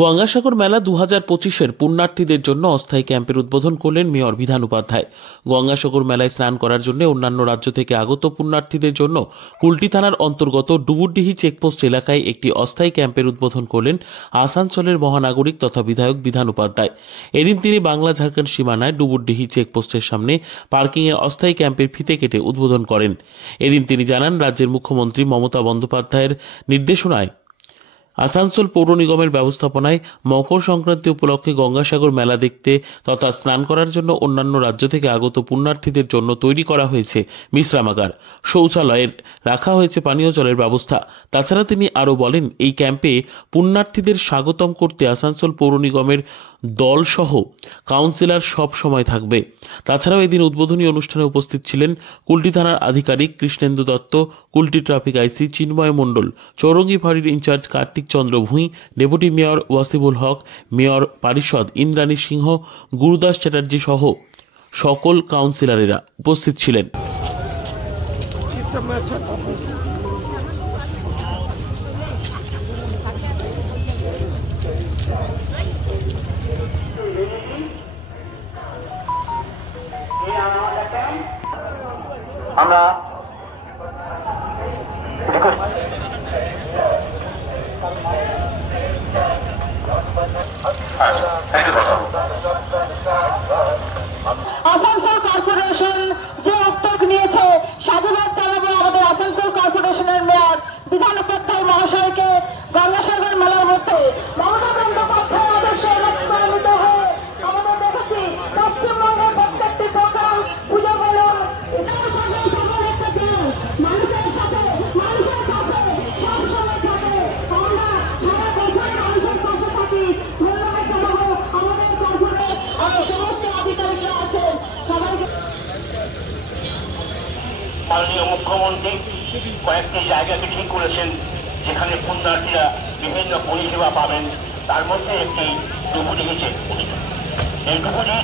গঙ্গাসাগর মেলা 2025-এর পুণ্যার্থীদের জন্য অস্থায়ী ক্যাম্পের উদ্বোধন করলেন মেয়র বিধান উপাধ্যায়। গঙ্গাসাগর মেলায় স্নান করার জন্য অন্যান্য রাজ্য থেকে আগত পুণ্যার্থীদের জন্য কুলটি থানার অন্তর্গত ডুবুরডিহি চেকপোস্ট এলাকায় একটি অস্থায়ী ক্যাম্পের উদ্বোধন করলেন আসানসোলের মহানাগরিক তথা বিধায়ক বিধান উপাধ্যায়। এদিন তিনি বাংলা ঝাড়খণ্ড সীমানায় ডুবুরডিহি চেকপোস্টের সামনে পার্কিংয়ের অস্থায়ী ক্যাম্পের ফিতে কেটে উদ্বোধন করেন। এদিন তিনি জানান, রাজ্যের মুখ্যমন্ত্রী মমতা বন্দ্যোপাধ্যায়ের নির্দেশনায় আসানসোল পৌর নিগমের ব্যবস্থাপনায় মকর সংক্রান্তি উপলক্ষে গঙ্গাসাগর মেলা দেখতে তথা স্নান করার জন্য অন্যান্য রাজ্য থেকে আগত পুণ্যার্থীদের জন্য তৈরি করা হয়েছে বিশ্রামাগার, শৌচালয়ের রাখা হয়েছে পানীয় জলের ব্যবস্থা। তাছাড়া তিনি আরও বলেন, এই ক্যাম্পে পুণ্যার্থীদের স্বাগতম করতে আসানসোল পৌর নিগমের দলসহ কাউন্সিলর সব সময় থাকবে। তাছাড়াও এদিন উদ্বোধনী অনুষ্ঠানে উপস্থিত ছিলেন কুলটি থানার আধিকারিক কৃষ্ণেন্দু দত্ত, কুলটি ট্রাফিক আইসি চিন্ময় মণ্ডল, চৌরঙ্গি ফাঁড়ির ইনচার্জ কার্তিক চন্দ্র ভূঁই, ডেপুটি মেয়র ওয়াসিবুল হক, মেয়র পারিষদ ইন্দ্রাণী সিংহ, গুরুদাস চ্যাটার্জি সহ সকল কাউন্সিলরেরা উপস্থিত ছিলেন। আমরা আসানসোল কর্পোরেশন যে উদ্যোগ নিয়েছে, সাধুবাদ জানাবো আমাদের আসানসোল কর্পোরেশনের মেয়র বিধান উপাধ্যায় মহাশয়কে। গঙ্গাসাগর মেলার মধ্যে মমতা বন্দ্যোপাধ্যায় আদর্শে অনুপ্রাণিত হয়ে আমরা দেখেছি পশ্চিমবঙ্গের প্রত্যেকটি প্রোগ্রাম, পুজো বলুন, মানুষের সাথে মানুষের কাছে সবসময় থাকে। আমরা সারা বছর মানুষের পাশে থাকি। ধন্যবাদ জানাবো আমাদের কর্পোরেট সমস্ত আধিকারিকরা আছেন সবাইকে। মাননীয় মুখ্যমন্ত্রী কয়েকটি জায়গাকে ঠিক করেছেন যেখানে পুণ্যার্থীরা বিভিন্ন পরিষেবা পাবেন, তার মধ্যে একটি ডুবুরডিহি চেকপোস্ট। এই ডুবুরডিহি